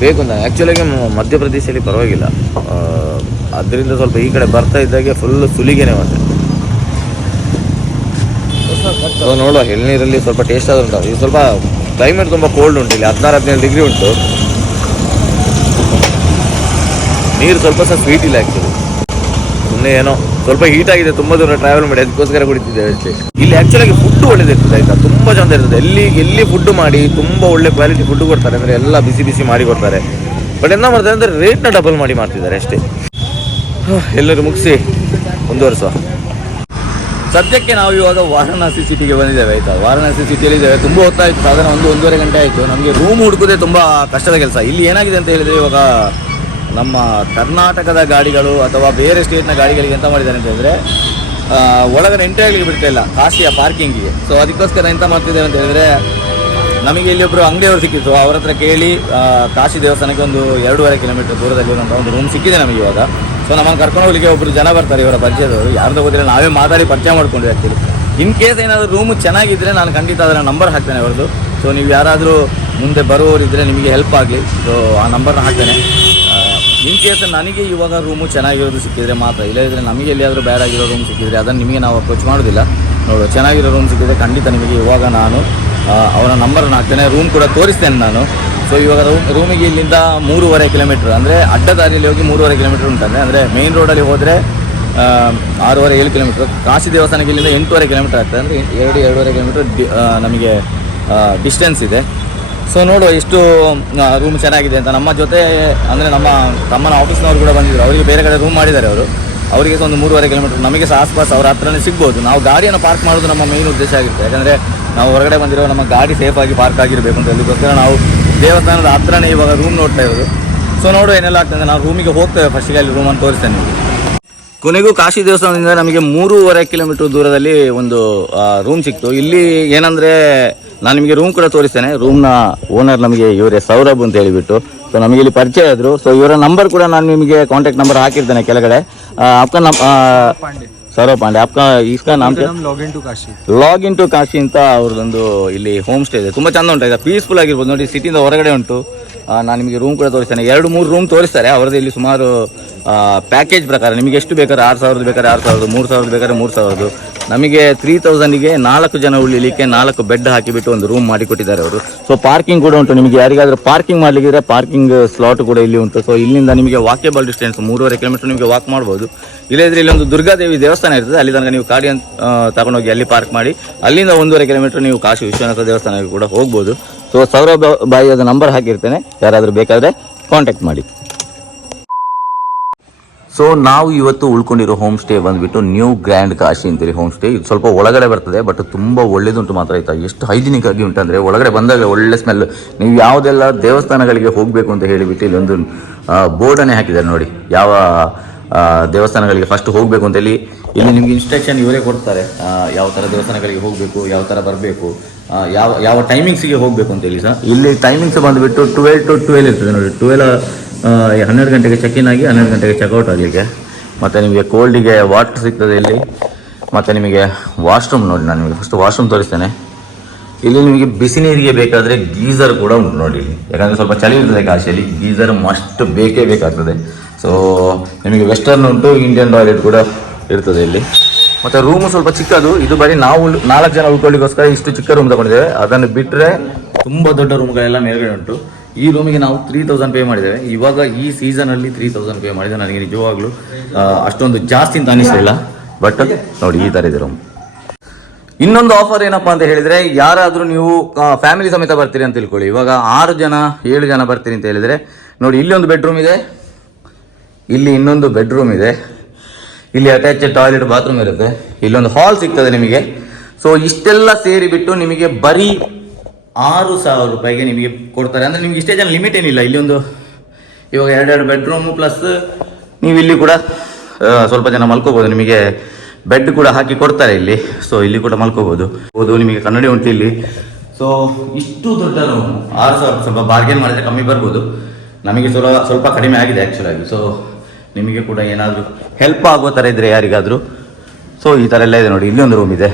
ಬೇಕು ಅಂತ ಆ್ಯಕ್ಚುಲಾಗಿ ಮಧ್ಯಪ್ರದೇಶದಲ್ಲಿ ಪರವಾಗಿಲ್ಲ, ಅದರಿಂದ ಸ್ವಲ್ಪ ಈ ಕಡೆ ಬರ್ತಾ ಇದ್ದಾಗೆ ಫುಲ್ ಸುಲಿಗೆನೇ ಮಾಡ್ತಾರೆ. ನೋಡುವ, ಎಳ್ನೀರಲ್ಲಿ ಸ್ವಲ್ಪ ಟೇಸ್ಟ್ ಆದರೂ ಉಂಟು. ಇದು ಸ್ವಲ್ಪ ಕ್ಲೈಮೇಟ್ ತುಂಬ ಕೋಲ್ಡ್ ಉಂಟು, ಇಲ್ಲಿ 16-17 ಡಿಗ್ರಿ ಉಂಟು. ನೀರು ಸ್ವಲ್ಪ ಸಹ ಸ್ವೀಟ್ ಇಲ್ಲ ಆ್ಯಕ್ಚುಲಿ, ಸುಮ್ಮನೆ ಏನೋ ಸ್ವಲ್ಪ ಹೀಟ್ ಆಗಿದೆ, ತುಂಬ ದೂರ ಟ್ರಾವೆಲ್ ಮಾಡಿ ಅದಕ್ಕೋಸ್ಕರ ಕುಡಿತಿದ್ದೇವೆ ಅಷ್ಟೇ. ಇಲ್ಲಿ ಆ್ಯಕ್ಚುಲಾಗಿ ಫುಡ್ ಒಳ್ಳೇದಿರ್ತದೆ ಆಯಿತಾ, ತುಂಬ ಚಂದ ಇರ್ತದೆ. ಎಲ್ಲಿ ಫುಡ್ ಮಾಡಿ ತುಂಬ ಒಳ್ಳೆ ಕ್ವಾಲಿಟಿ ಫುಡ್ ಕೊಡ್ತಾರೆ, ಅಂದರೆ ಎಲ್ಲ ಬಿಸಿ ಮಾಡಿ ಕೊಡ್ತಾರೆ. ಬಟ್ ಎಂತ ಮಾಡ್ತಾರೆ ಅಂದರೆ ರೇಟ್ನ ಡಬಲ್ ಮಾಡಿ ಮಾಡ್ತಿದ್ದಾರೆ ಅಷ್ಟೇ. ಎಲ್ಲರೂ ಮುಗಿಸಿ ಮುಂದುವರಿಸುವ. ಸದ್ಯಕ್ಕೆ ನಾವು ಇವಾಗ ವಾರಣಾಸಿ ಸಿಟಿಗೆ ಬಂದಿದ್ದೇವೆ ಆಯಿತಾ. ವಾರಣಾಸಿ ಸಿಟಿಯಲ್ಲಿದ್ದೇವೆ. ತುಂಬ ಹೊತ್ತಾಯಿತು, ಸಾಧಾರಣ 1-1.5 ಗಂಟೆ ಆಯಿತು. ನಮಗೆ ರೂಮ್ ಹುಡುಕೋದೇ ತುಂಬ ಕಷ್ಟದ ಕೆಲಸ. ಇಲ್ಲಿ ಏನಾಗಿದೆ ಅಂತ ಹೇಳಿದರೆ, ಇವಾಗ ನಮ್ಮ ಕರ್ನಾಟಕದ ಗಾಡಿಗಳು ಅಥವಾ ಬೇರೆ ಸ್ಟೇಟ್ನ ಗಾಡಿಗಳಿಗೆ ಎಂತ ಮಾಡಿದ್ದಾರೆ ಅಂತ ಹೇಳಿದ್ರೆ, ಒಳಗಡೆ ಎಂಟ್ರಿ ಆಗಲಿಕ್ಕೆ ಬಿಡ್ತಾ ಇಲ್ಲ ಕಾಶಿಯ ಪಾರ್ಕಿಂಗಿಗೆ. ಸೊ ಅದಕ್ಕೋಸ್ಕರ ಎಂತ ಮಾಡ್ತಿದ್ದೇವೆ ಅಂತ ಹೇಳಿದರೆ, ನಮಗೆ ಇಲ್ಲಿ ಒಬ್ಬರು ಅಂಗಡಿಯವರು ಸಿಕ್ಕಿತ್ತು. ಅವ್ರ ಹತ್ರ ಕೇಳಿ ಕಾಶಿ ದೇವಸ್ಥಾನಕ್ಕೆ ಒಂದು 2.5 ಕಿಲೋಮೀಟರ್ ದೂರದಲ್ಲಿರುವಂಥ ಒಂದು ರೂಮ್ ಸಿಕ್ಕಿದೆ ನಮಗೆ ಇವಾಗ. ಸೊ ನಮ್ಮನ್ನು ಕರ್ಕೊಂಡು ಹೋಗಲಿಕ್ಕೆ ಒಬ್ಬರು ಜನ ಬರ್ತಾರೆ, ಇವರ ಪರಿಚಯದವರು. ಯಾರ್ದು ಗೊತ್ತಿಲ್ಲ, ನಾವೇ ಮಾತಾಡಿ ಪರಿಚಯ ಮಾಡ್ಕೊಂಡ್ವಿ ಆ್ಯಕ್ಚುಲಿ. ಇನ್ ಕೇಸ್ ಏನಾದರೂ ರೂಮು ಚೆನ್ನಾಗಿದ್ದರೆ ನಾನು ಖಂಡಿತ ಅದರ ನಂಬರ್ ಹಾಕ್ತೇನೆ ಅವ್ರದ್ದು. ಸೊ ನೀವು ಯಾರಾದರೂ ಮುಂದೆ ಬರುವವರಿದ್ದರೆ ನಿಮಗೆ ಹೆಲ್ಪ್ ಆಗಲಿ, ಸೊ ಆ ನಂಬರ್ನ ಹಾಕ್ತೇನೆ. ಇನ್ ಕೇಸ್ ನನಗೆ ಇವಾಗ ರೂಮು ಚೆನ್ನಾಗಿರೋದು ಸಿಕ್ಕಿದರೆ ಮಾತ್ರ, ಇಲ್ಲದಿದ್ದರೆ ನಮಗೆ ಎಲ್ಲಿಯಾದರೂ ಬೇರೆ ಆಗಿರೋ ರೂಮ್ ಸಿಕ್ಕಿದರೆ ಅದನ್ನು ನಿಮಗೆ ನಾವು ಅಪ್ರೋಚ್ ಮಾಡೋದಿಲ್ಲ. ನೋಡು, ಚೆನ್ನಾಗಿರೋ ರೂಮ್ ಸಿಕ್ಕಿದರೆ ಖಂಡಿತ ನಿಮಗೆ ಇವಾಗ ನಾನು ಅವರ ನಂಬರನ್ನು ಹಾಕ್ತೇನೆ, ರೂಮ್ ಕೂಡ ತೋರಿಸ್ತೇನೆ ನಾನು. ಸೊ ಇವಾಗ ರೂಮಿಗೆ ಇಲ್ಲಿಂದ 3.5 ಕಿಲೋಮೀಟ್ರ್, ಅಂದರೆ ಅಡ್ಡ ದಾರಿಯಲ್ಲಿ ಹೋಗಿ 3.5 ಕಿಲೋಮೀಟ್ರ್ ಉಂಟಂದರೆ, ಅಂದರೆ ಮೇನ್ ರೋಡಲ್ಲಿ ಹೋದರೆ 6.5-7 ಕಿಲೋಮೀಟ್ರ್. ಕಾಶಿ ದೇವಸ್ಥಾನಕ್ಕೆ ಇಲ್ಲಿಂದ 8.5 ಕಿಲೋಮೀಟ್ರ್ ಆಗ್ತದೆ, ಅಂದರೆ 2-2.5 ಕಿಲೋಮೀಟ್ರ್ ನಮಗೆ ಡಿಸ್ಟೆನ್ಸ್ ಇದೆ. ಸೊ ನೋಡುವ ಎಷ್ಟು ರೂಮ್ ಚೆನ್ನಾಗಿದೆ ಅಂತ. ನಮ್ಮ ಜೊತೆ ಅಂದರೆ ನಮ್ಮ ತಮ್ಮನ ಆಫೀಸ್ನವರು ಕೂಡ ಬಂದಿದ್ದರು, ಅವರಿಗೆ ಬೇರೆ ಕಡೆ ರೂಮ್ ಮಾಡಿದ್ದಾರೆ ಅವರು. ಅವರಿಗೆ ಸಹ ಒಂದು 3.5 ಕಿಲೋಮೀಟ್ರ್, ನಮಗೆ ಸಹ ಆಸ್ಪಾಸ್ ಅವ್ರ ಹತ್ರನೇ ಸಿಗ್ಬೋದು. ನಾವು ಗಾಡಿಯನ್ನು ಪಾರ್ಕ್ ಮಾಡೋದು ನಮ್ಮ ಮೇನ್ ಉದ್ದೇಶ ಆಗಿರುತ್ತೆ. ಯಾಕಂದರೆ ನಾವು ಹೊರಗಡೆ ಬಂದಿರೋ ನಮ್ಮ ಗಾಡಿ ಸೇಫಾಗಿ ಪಾರ್ಕ್ ಆಗಿರಬೇಕು ಅಂತ ಅದಕ್ಕೋಸ್ಕರ ನಾವು ದೇವಸ್ಥಾನದ ಹತ್ರನೇ ಇವಾಗ ರೂಮ್ ನೋಡ್ತಾ ಇರೋದು. ಸೊ ನೋಡು ಏನೆಲ್ಲ ಆಗ್ತದೆ. ನಾವು ರೂಮಿಗೆ ಹೋಗ್ತೇವೆ, ಫಸ್ಟಿಗೆ ಅಲ್ಲಿ ರೂಮನ್ನು ತೋರಿಸ್ತೇನೆ ನಿಮಗೆ. ಕೊನೆಗೂ ಕಾಶಿ ದೇವಸ್ಥಾನದಿಂದ ನಮಗೆ 3.5 ಕಿಲೋಮೀಟ್ರ್ ದೂರದಲ್ಲಿ ಒಂದು ರೂಮ್ ಸಿಕ್ತು. ಇಲ್ಲಿ ಏನಂದರೆ ನಾನು ನಿಮಗೆ ರೂಮ್ ಕೂಡ ತೋರಿಸ್ತೇನೆ. ರೂಮ್ನ ಓನರ್ ನಮಗೆ ಇವರೇ ಸೌರಭ್ ಅಂತ ಹೇಳಿಬಿಟ್ಟು, ಸೊ ನಮಗೆ ಇಲ್ಲಿ ಪರಿಚಯ ಆದರು. ಸೊ ಇವರ ನಂಬರ್ ಕೂಡ ನಾನು ನಿಮಗೆ ಕಾಂಟ್ಯಾಕ್ಟ್ ನಂಬರ್ ಹಾಕಿರ್ತೇನೆ ಕೆಳಗಡೆ. आपका नाम ಸೌರವ್ ಪಾಂಡೆ. आपका इसका नाम क्या? ಲಾಗ್ ಇನ್ ಟು ಕಾಶಿ ಅಂತ ಅವ್ರದ್ದೊಂದು ಇಲ್ಲಿ ಹೋಮ್ ಸ್ಟೇ ಇದೆ. ತುಂಬ ಚಂದ ಉಂಟು ಆಯ್ತಾ, ಪೀಸ್ಫುಲ್ ಆಗಿರ್ಬೋದು. ನೋಡಿ, ಸಿಟಿಯಿಂದ ಹೊರಗಡೆ ಉಂಟು. ನಾನು ನಿಮಗೆ ರೂಮ್ ಕೂಡ ತೋರಿಸ್ತೇನೆ. 2-3 ರೂಮ್ ತೋರಿಸ್ತಾರೆ ಅವರದ್ದು. ಇಲ್ಲಿ ಸುಮಾರು ಪ್ಯಾಕೇಜ್ ಪ್ರಕಾರ ನಿಮಗೆ ಎಷ್ಟು ಬೇಕಾದ್ರೆ 6,000 ಬೇಕಾದ್ರೆ 6,000, 3,000 ಬೇಕಾದ್ರೆ 3,000. ನಮಗೆ 3,000ಗೆ 4 ಜನ ಉಳಿಲಿಕ್ಕೆ 4 ಬೆಡ್ ಹಾಕಿಬಿಟ್ಟು ಒಂದು ರೂಮ್ ಮಾಡಿಕೊಟ್ಟಿದ್ದಾರೆ ಅವರು. ಸೊ ಪಾರ್ಕಿಂಗ್ ಕೂಡ ಉಂಟು. ನಿಮಗೆ ಯಾರಿಗಾದ್ರೂ ಪಾರ್ಕಿಂಗ್ ಮಾಡಲಿಕ್ಕಿದ್ರೆ ಪಾರ್ಕಿಂಗ್ ಸ್ಲಾಟ್ ಕೂಡ ಇಲ್ಲಿ ಉಂಟು. ಸೊ ಇಲ್ಲಿಂದ ನಿಮಗೆ ವಾಕೇಬಲ್ ಡಿಸ್ಟೆನ್ಸ್ 3.5 ಕಿಲೋಮೀಟರ್ ನಿಮಗೆ ವಾಕ್ ಮಾಡ್ಬೋದು. ಇಲ್ಲದ್ರೆ ಇಲ್ಲಿ ಒಂದು ದುರ್ಗಾದೇವಿ ದೇವಸ್ಥಾನ ಇರ್ತದೆ, ಅಲ್ಲಿ ತನಕ ನೀವು ಗಾಡಿಯನ್ನು ತಗೊಂಡೋಗಿ ಅಲ್ಲಿ ಪಾರ್ಕ್ ಮಾಡಿ ಅಲ್ಲಿಂದ 1.5 ಕಿಲೋಮೀಟರ್ ನೀವು ಕಾಶಿ ವಿಶ್ವನಾಥ ದೇವಸ್ಥಾನಕ್ಕೆ ಕೂಡ ಹೋಗ್ಬೋದು. ಸೊ ಸೌರಭ್ ಬಾಯಿ ಅದು ನಂಬರ್ ಹಾಕಿರ್ತೇನೆ, ಯಾರಾದರೂ ಬೇಕಾದರೆ ಕಾಂಟ್ಯಾಕ್ಟ್ ಮಾಡಿ. ಸೊ ನಾವು ಇವತ್ತು ಉಳ್ಕೊಂಡಿರೋ ಹೋಮ್ ಸ್ಟೇ ಬಂದುಬಿಟ್ಟು ನ್ಯೂ ಗ್ರ್ಯಾಂಡ್ ಕಾಶಿ ಅಂತೇಳಿ ಹೋಮ್ ಸ್ಟೇ. ಇದು ಸ್ವಲ್ಪ ಒಳಗಡೆ ಬರ್ತದೆ, ಬಟ್ ತುಂಬ ಒಳ್ಳೇದುಂಟು ಮಾತ್ರ ಆಯಿತಾ. ಎಷ್ಟು ಹೈಜಿನಿಕ್ ಆಗಿ ಉಂಟಂದರೆ, ಒಳಗಡೆ ಬಂದಾಗ ಒಳ್ಳೆ ಸ್ಮೆಲ್. ನೀವು ಯಾವುದೆಲ್ಲ ದೇವಸ್ಥಾನಗಳಿಗೆ ಹೋಗಬೇಕು ಅಂತ ಹೇಳಿಬಿಟ್ಟು ಇಲ್ಲೊಂದು ಬೋರ್ಡನ್ನೇ ಹಾಕಿದ್ದಾರೆ ನೋಡಿ, ಯಾವ ದೇವಸ್ಥಾನಗಳಿಗೆ ಫಸ್ಟ್ ಹೋಗಬೇಕು ಅಂತೇಳಿ. ಇಲ್ಲಿ ನಿಮಗೆ ಇನ್ಸ್ಟ್ರಕ್ಷನ್ ಇವರೇ ಕೊಡ್ತಾರೆ, ಯಾವ ಥರ ದೇವಸ್ಥಾನಗಳಿಗೆ ಹೋಗಬೇಕು, ಯಾವ ಥರ ಬರಬೇಕು, ಯಾವ ಟೈಮಿಂಗ್ಸಿಗೆ ಹೋಗಬೇಕು ಅಂತೇಳಿ ಸಹ. ಇಲ್ಲಿ ಟೈಮಿಂಗ್ಸ್ ಬಂದುಬಿಟ್ಟು 12 to 12 ಇರ್ತದೆ ನೋಡಿ. 12 ಗಂಟೆಗೆ ಚೆಕ್ ಇನ್ ಆಗಿ 12 ಗಂಟೆಗೆ ಚೆಕ್ಔಟ್ ಆಗಲಿಕ್ಕೆ. ಮತ್ತು ನಿಮಗೆ ಕೋಲ್ಡಿಗೆ ವಾಟರ್ ಸಿಗ್ತದೆ ಇಲ್ಲಿ. ಮತ್ತು ನಿಮಗೆ ವಾಶ್ರೂಮ್ ನೋಡಿ, ನಾನು ನಿಮಗೆ ಫಸ್ಟ್ ವಾಶ್ರೂಮ್ ತೋರಿಸ್ತೇನೆ. ಇಲ್ಲಿ ನಿಮಗೆ ಬಿಸಿ ನೀರಿಗೆ ಬೇಕಾದರೆ ಗೀಝರ್ ಕೂಡ ಉಂಟು ನೋಡಿ ಇಲ್ಲಿ. ಯಾಕಂದರೆ ಸ್ವಲ್ಪ ಚಳಿ ಇರ್ತದೆ ಕಾಶಿಯಲ್ಲಿ, ಗೀಝರ್ ಮಸ್ಟ್ ಬೇಕೇ ಬೇಕಾಗ್ತದೆ. ಸೊ ನಿಮಗೆ ವೆಸ್ಟರ್ನ್ ಉಂಟು, ಇಂಡಿಯನ್ ಟಾಯ್ಲೆಟ್ ಕೂಡ ಇರ್ತದೆ ಇಲ್ಲಿ. ಮತ್ತು ರೂಮು ಸ್ವಲ್ಪ ಚಿಕ್ಕದು. ಇದು ಬರೀ ನಾವು 4 ಜನ ಉಳ್ಕೊಳ್ಳಿಕ್ಕೋಸ್ಕರ ಇಷ್ಟು ಚಿಕ್ಕ ರೂಮ್ ತಗೊಂಡಿದ್ದೇವೆ. ಅದನ್ನು ಬಿಟ್ಟರೆ ತುಂಬ ದೊಡ್ಡ ರೂಮ್ಗಳೆಲ್ಲ ಮೇಲ್ಗಡೆ ಉಂಟು. ಈ ರೂಮಿಗೆ ನಾವು 3000 ಪೇ ಮಾಡಿದ್ದೇವೆ. ಇವಾಗ ಈ ಸೀಸನಲ್ಲಿ 3000 ಪೇ ಮಾಡಿದೆ. ನನಗೆ ನಿಜವಾಗ್ಲೂ ಅಷ್ಟೊಂದು ಜಾಸ್ತಿ ಅಂತ ಅನಿಸಲಿಲ್ಲ. ಬಟ್ ನೋಡಿ, ಈ ಥರ ಇದೆ ರೂಮ್. ಇನ್ನೊಂದು ಆಫರ್ ಏನಪ್ಪಾ ಅಂತ ಹೇಳಿದ್ರೆ, ಯಾರಾದರೂ ನೀವು ಫ್ಯಾಮಿಲಿ ಸಮೇತ ಬರ್ತೀರಿ ಅಂತ ತಿಳ್ಕೊಳ್ಳಿ. ಇವಾಗ 6 ಜನ 7 ಜನ ಬರ್ತೀರಿ ಅಂತ ಹೇಳಿದ್ರೆ ನೋಡಿ, ಇಲ್ಲಿ ಒಂದು ಬೆಡ್ರೂಮ್ ಇದೆ, ಇಲ್ಲಿ ಇನ್ನೊಂದು ಬೆಡ್ರೂಮ್ ಇದೆ, ಇಲ್ಲಿ ಅಟ್ಯಾಚ್ ಟಾಯ್ಲೆಟ್ ಬಾತ್ರೂಮ್ ಇರುತ್ತೆ, ಇಲ್ಲೊಂದು ಹಾಲ್ ಸಿಗ್ತದೆ ನಿಮಗೆ. ಸೊ ಇಷ್ಟೆಲ್ಲ ಸೇರಿಬಿಟ್ಟು ನಿಮಗೆ ಬರೀ 6000 ರೂಪಾಯಿಗೆ ನಿಮಗೆ ಕೊಡ್ತಾರೆ. ಅಂದರೆ ನಿಮ್ಗೆ ಇಷ್ಟೇ ಜನ ಲಿಮಿಟ್ ಏನಿಲ್ಲ. ಇಲ್ಲಿ ಒಂದು ಇವಾಗ 2 ಬೆಡ್ರೂಮು ಪ್ಲಸ್ ನೀವು ಇಲ್ಲಿ ಕೂಡ ಸ್ವಲ್ಪ ಜನ ಮಲ್ಕೋಬೋದು. ನಿಮಗೆ ಬೆಡ್ ಕೂಡ ಹಾಕಿ ಕೊಡ್ತಾರೆ ಇಲ್ಲಿ. ಸೊ ಇಲ್ಲಿ ಕೂಡ ಮಲ್ಕೋಬೋದು. ನಿಮಗೆ ಕನ್ನಡಿ ಉಂಟು ಇಲ್ಲಿ. ಸೊ ಇಷ್ಟು ದೊಡ್ಡ ರೂಮು 6000. ಸ್ವಲ್ಪ ಬಾರ್ಗೇನ್ ಮಾಡಿದ್ರೆ ಕಮ್ಮಿ ಬರ್ಬೋದು. ನಮಗೆ ಸ್ವಲ್ಪ ಕಡಿಮೆ ಆಗಿದೆ ಆ್ಯಕ್ಚುಲಾಗಿ. ಸೊ ನಿಮಗೆ ಕೂಡ ಏನಾದರೂ ಹೆಲ್ಪ್ ಆಗೋ ಥರ ಇದ್ದರೆ ಯಾರಿಗಾದರೂ, ಸೊ ಈ ಥರ ಎಲ್ಲ ಇದೆ ನೋಡಿ. ಇಲ್ಲಿ ಒಂದು ರೂಮ್ ಇದೆ.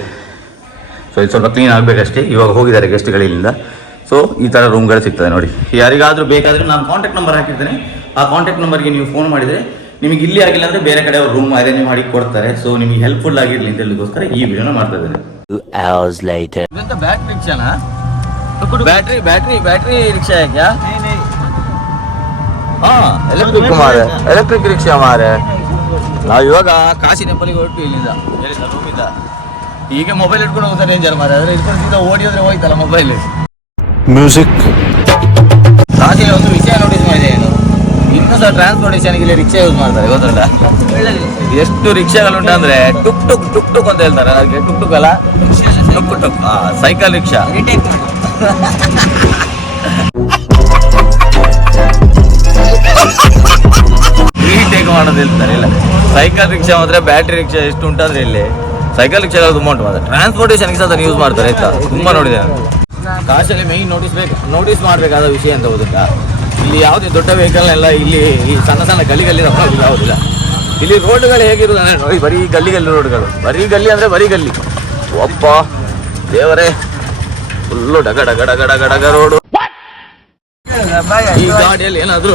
ಸೊ ಇದು ಸ್ವಲ್ಪ ಕ್ಲೀನ್ ಆಗಬೇಕಷ್ಟೇ. ಇವಾಗ ಹೋಗಿದ್ದಾರೆ ಗೆಸ್ಟ್ಗಳಿಂದ. ಸೊ ಈ ಥರ ರೂಮ್ಗಳು ಸಿಗ್ತದೆ ನೋಡಿ. ಯಾರಿಗಾದರೂ ಬೇಕಾದರೆ ನಾನು ಕಾಂಟ್ಯಾಕ್ಟ್ ನಂಬರ್ ಹಾಕಿರ್ತೇನೆ. ಆ ಕಾಂಟ್ಯಾಕ್ಟ್ ನಂಬರ್ಗೆ ನೀವು ಫೋನ್ ಮಾಡಿದರೆ ನಿಮಗೆ ಇಲ್ಲಿ ಆಗಿಲ್ಲ ಅಂದರೆ ಬೇರೆ ಕಡೆ ಅವ್ರು ರೂಮ್ ಅರೇಂಜ್ ಮಾಡಿ ಕೊಡ್ತಾರೆ. ಸೊ ನಿಮಗೆ ಹೆಲ್ಪ್ಫುಲ್ ಆಗಿರಲಿ ಅಂತ ಹೇಳಿಗೋಸ್ಕರ ಈ ವಿಡಿಯೋನ ಮಾಡ್ತಾ ಇದ್ದೇನೆ. 2 hours later. ಇದಂತ ಬ್ಯಾಟ್ರಿ ರಿಕ್ಷಾನಾ? ಬ್ಯಾಟ್ರಿ ರಿಕ್ಷಾ है क्या? हाँ, ಎಲೆಕ್ಟ್ರಿಕ್ ರಿಕ್ಷಾ ಮಾರೆ. ನಾವು ಇವಾಗ ಕಾಶಿ ಟೆಂಪಲ್ಗೆ ಹೊರಟು ಇಲ್ಲಿಂದ ರೂಮಿಂದ. ಈಗ ಮೊಬೈಲ್ ಇಟ್ಕೊಂಡು ಹೋಗ್ತಾರೆ ಡೇಂಜರ್ ಮಾರೆ. ಅದ್ರ ಇಟ್ಕೊಂಡು ಸೀದಾ ಓಡಿ ಹೋದ್ರೆ ಹೋಯ್ತಲ್ಲ ಮೊಬೈಲ್. ಮ್ಯೂಸಿಕ್. ಕಾಶಿಲಿ ಒಂದು ವಿಷಯ ನೋಟಿಸ್ ಮಾಡಿದೆ ಏನು, ಇನ್ನೂ ಸಹ ಟ್ರಾನ್ಸ್ಪೋರ್ಟೇಷನ್ಗೆ ಇಲ್ಲಿ ರಿಕ್ಷಾ ಯೂಸ್ ಮಾಡ್ತಾರೆ, ಗೊತ್ತಲ್ಲ? ಎಷ್ಟು ರಿಕ್ಷಾಗಳುಂಟು ಅಂದ್ರೆ ಟುಕ್ ಟುಕ್ ಅಂತ ಹೇಳ್ತಾರೆ. ಅದಕ್ಕೆ ಟುಕ್ ಅಲ್ಲ, ಟುಕ್ ಸೈಕಲ್ ರಿಕ್ಷಾ. ರೀಟೇಕ್ ಮಾಡೋದು ಹೇಳ್ತಾರೆ. ಇಲ್ಲ, ಸೈಕಲ್ ರಿಕ್ಷಾ ಮಾತ್ರ ಬ್ಯಾಟ್ರಿ ರಿಕ್ಷಾ ಎಷ್ಟು ಉಂಟಾದ್ರೆ ಇಲ್ಲಿ ಸೈಕಲ್ ರಿಕ್ಷಾಗಳು ತುಂಬ ಉಂಟು. ಮಾತ್ರ ಟ್ರಾನ್ಸ್ಪೋರ್ಟೇಷನ್ಗೆ ಸಹ ಅದನ್ನು ಯೂಸ್ ಮಾಡ್ತಾರೆ ಆಯ್ತಾ. ತುಂಬ ನೋಡಿದೆ ನಾನು. ಕಾಶಲ್ಲಿ ಮೇಯ್ನ್ ನೋಟಿಸ್ ಮಾಡಬೇಕಾದ ವಿಷಯ ಅಂತ ಗೊತ್ತಾ, ಇಲ್ಲಿ ಯಾವುದೇ ದೊಡ್ಡ ವೆಹಿಕಲ್ ಎಲ್ಲ ಇಲ್ಲಿ ಈ ಸಣ್ಣ ಗಲ್ಲಿ ಯಾವುದಿಲ್ಲ. ಇಲ್ಲಿ ರೋಡ್ಗಳು ಹೇಗಿರುವುದಂದ್ರೆ ನೋಡಿ, ಬರೀ ಗಲ್ಲಿ ರೋಡ್ಗಳು. ಬರೀ ಗಲ್ಲಿ ಅಂದರೆ ಬರೀ ಗಲ್ಲಿ. ಒಬ್ಬ ದೇವರೇ, ಫುಲ್ಲು ಡಗ ರೋಡು. ಈ ಗಾಡಿಯಲ್ಲಿ ಏನಾದರೂ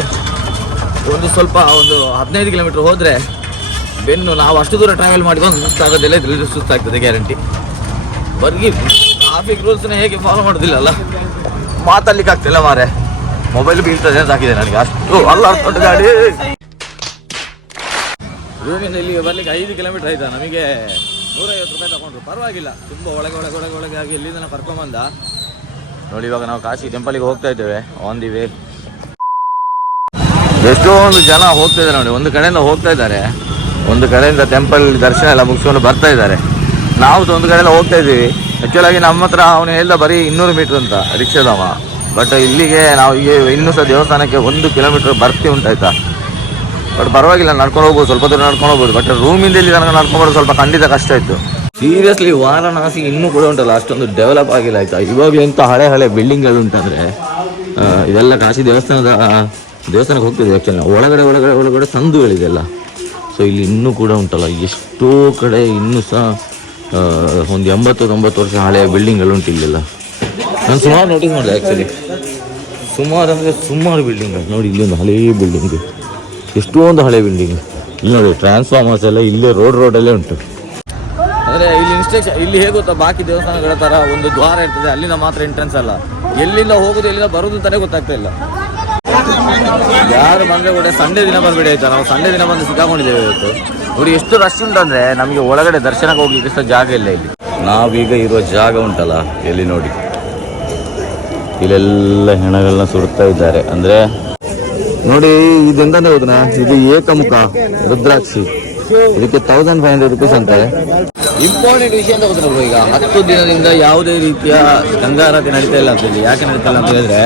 ಒಂದು 15 ಕಿಲೋಮೀಟರ್ ಹೋದರೆ ಬೆನ್ನು, ನಾವು ಅಷ್ಟು ದೂರ ಟ್ರಾವೆಲ್ ಮಾಡಿ ಬಂದು ಸುಸ್ತಾಗೋದಿಲ್ಲ. ಇದರಲ್ಲಿ ಸುಸ್ತಾಗ್ತದೆ ಗ್ಯಾರಂಟಿ. ಬರೀ ಟ್ರಾಫಿಕ್ ರೂಲ್ಸ್ನ ಹೇಗೆ ಫಾಲೋ ಮಾಡೋದಿಲ್ಲ ಅಲ್ಲ, ಮಾತಾಡ್ಲಿಕ್ಕೆ ಆಗ್ತಿಲ್ಲ ಮಾರೆ. ಮೊಬೈಲ್ ಬೀಳ್ತದೆ ಅಂತ ಹಾಕಿದೆ ನನಗೆ. ಅಷ್ಟು ಅಲ್ಲ ದೊಡ್ಡ ಗಾಡಿ. ರೂಮಿಂದ ಇಲ್ಲಿಗೆ ಬರ್ಲಿಕ್ಕೆ 5 ಕಿಲೋಮೀಟರ್ ಆಯ್ತಾ. ನಮಗೆ 150 ರೂಪಾಯಿ ತಗೊಂಡ್ರು. ಪರವಾಗಿಲ್ಲ, ತುಂಬ ಒಳಗೆ ಆಗಿ ಇಲ್ಲಿಂದ ಕರ್ಕೊಂಬಂದ ನೋಡಿ. ಇವಾಗ ನಾವು ಕಾಶಿ ಟೆಂಪಲ್ಗೆ ಹೋಗ್ತಾ ಇದ್ದೇವೆ. ಆನ್ ದಿ ವೇ ಎಷ್ಟೊಂದು ಜನ ಹೋಗ್ತಾ ಇದ್ದಾರೆ ನೋಡಿ. ಒಂದು ಕಡೆಯಿಂದ ಹೋಗ್ತಾ ಇದ್ದಾರೆ, ಒಂದು ಕಡೆಯಿಂದ ಟೆಂಪಲ್ ದರ್ಶನ ಎಲ್ಲ ಮುಗಿಸ್ಕೊಂಡು ಬರ್ತಾ ಇದ್ದಾರೆ. ನಾವು ಒಂದು ಕಡೆಯಿಂದ ಹೋಗ್ತಾ ಇದ್ದೀವಿ. ಆ್ಯಕ್ಚುಲಾಗಿ ನಮ್ಮ ಹತ್ರ ಅವನು ಹೇಳ್ದ ಬರೀ 200 ಮೀಟ್ರ್ ಅಂತ ರಿಕ್ಷಾದವ. ಬಟ್ ಇಲ್ಲಿಗೆ ನಾವು ಈಗ ಇನ್ನೂ ಸಹ ದೇವಸ್ಥಾನಕ್ಕೆ 1 ಕಿಲೋಮೀಟರ್ ಬರ್ತಿ ಉಂಟಾಯ್ತಾ. ಬಟ್ ಪರವಾಗಿಲ್ಲ, ನಡ್ಕೊಂಡು ಹೋಗ್ಬೋದು, ಸ್ವಲ್ಪ ದೂರ ನಡ್ಕೊಂಡು ಹೋಗ್ಬೋದು. ಬಟ್ ರೂಮಿಂದ ಇಲ್ಲಿ ತನಕ ನಡ್ಕೊಂಡ್ಬರೋದು ಸ್ವಲ್ಪ ಖಂಡಿತ ಕಷ್ಟ ಇತ್ತು. ಸೀರಿಯಸ್ಲಿ ವಾರಣಾಸಿ ಇನ್ನೂ ಕೂಡ ಉಂಟಲ್ಲ, ಅಷ್ಟೊಂದು ಡೆವಲಪ್ ಆಗಿಲ್ಲ ಆಯ್ತಾ. ಇವಾಗಲೂ ಎಂಥ ಹಳೆ ಬಿಲ್ಡಿಂಗ್ಗಳು ಉಂಟಂದರೆ ಇದೆಲ್ಲ ಕಾಶಿ ದೇವಸ್ಥಾನಕ್ಕೆ ಹೋಗ್ತಿದೆ. ಆ್ಯಕ್ಚುಲಿ ಒಳಗಡೆ ಸಂದುಗಳಿದೆಲ್ಲ. ಸೊ ಇಲ್ಲಿ ಇನ್ನೂ ಕೂಡ ಉಂಟಲ್ಲ ಎಷ್ಟೋ ಕಡೆ ಇನ್ನೂ ಸಹ ಒಂದು 80-90 ವರ್ಷ ಹಳೆಯ ಬಿಲ್ಡಿಂಗ್ಗಳು ಉಂಟು ಇಲ್ಲೆಲ್ಲ. ನಾನು ಸುಮಾರು ನೋಟಿಸ್ ಮಾಡಿದೆ ಆ್ಯಕ್ಚುಲಿ. ಸುಮಾರು ಬಿಲ್ಡಿಂಗ್ ನೋಡಿ. ಇಲ್ಲೊಂದು ಹಳೇ ಬಿಲ್ಡಿಂಗ್, ಎಷ್ಟೊಂದು ಹಳೆ ಬಿಲ್ಡಿಂಗ್. ಇಲ್ಲಿ ನೋಡಿ ಟ್ರಾನ್ಸ್ಫಾರ್ಮರ್ಸ್ ಎಲ್ಲ ಇಲ್ಲೇ ರೋಡಲ್ಲೇ ಉಂಟು. ಅಂದರೆ ಇಲ್ಲಿ ಇಲ್ಲಿ ಹೇಗೆ ಗೊತ್ತಾ, ಬಾಕಿ ದೇವಸ್ಥಾನಗಳ ಥರ ಒಂದು ದ್ವಾರ ಇರ್ತದೆ, ಅಲ್ಲಿಂದ ಮಾತ್ರ ಎಂಟ್ರೆನ್ಸ್ ಅಲ್ಲ. ಎಲ್ಲಿಂದ ಹೋಗೋದು ಎಲ್ಲಿಂದ ಬರೋದು ಅಂತಲೇ ಗೊತ್ತಾಗ್ತಾ ಇಲ್ಲ. ಯಾರು ಬಂದರೆ ಕೂಡ ಸಂಡೇ ದಿನ ಬಂದುಬಿಡಿ ಆಯ್ತಾ. ನಾವು ಸಂಡೇ ದಿನ ಬಂದು ಸಿಕ್ಕಾಕೊಂಡಿದ್ದೇವೆ ಇವತ್ತು. ನೋಡಿ ಎಷ್ಟು ರಶ್ ಉಂಟಂದರೆ ನಮಗೆ ಒಳಗಡೆ ದರ್ಶನಕ್ಕೆ ಹೋಗ್ಲಿಕ್ಕೆ ಸಹ ಜಾಗ ಇಲ್ಲ ಇಲ್ಲಿ. ನಾವೀಗ ಇರುವ ಜಾಗ ಉಂಟಲ್ಲ ಎಲ್ಲಿ ನೋಡಿ, ಇಲ್ಲೆಲ್ಲ ಹೆಣಗಳನ್ನ ಸುಡ್ತಾ ಇದ್ದಾರೆ. ಅಂದರೆ ನೋಡಿ, ಇದೆಂತಾನೆ ಹೋದನಾ, ಇದು ಏಕಮುಖ ರುದ್ರಾಕ್ಷಿ. ಇದಕ್ಕೆ 1500 ರೂಪೀಸ್ ಅಂತೆ. ಇಂಪಾರ್ಟೆಂಟ್ ವಿಷಯ ಅಂತ ಗೊತ್ತಿಲ್ಲ. ಈಗ 10 ದಿನದಿಂದ ಯಾವುದೇ ರೀತಿಯ ಗಂಗಾರತಿ ನಡೀತಾ ಇಲ್ಲ ಅಂತ ಹೇಳಿ. ಯಾಕೆ ನಡೀತಾ ಇಲ್ಲ ಅಂತ ಹೇಳಿದ್ರೆ,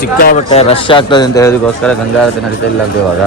ಸಿಕ್ಕಾಪಟ್ಟೆ ರಶ್ ಆಗ್ತದೆ ಅಂತ ಹೇಳೋದಕ್ಕೋಸ್ಕರ ಗಂಗಾರತಿ ನಡೀತಾ ಇಲ್ಲ ಅಂತ ಇವಾಗ.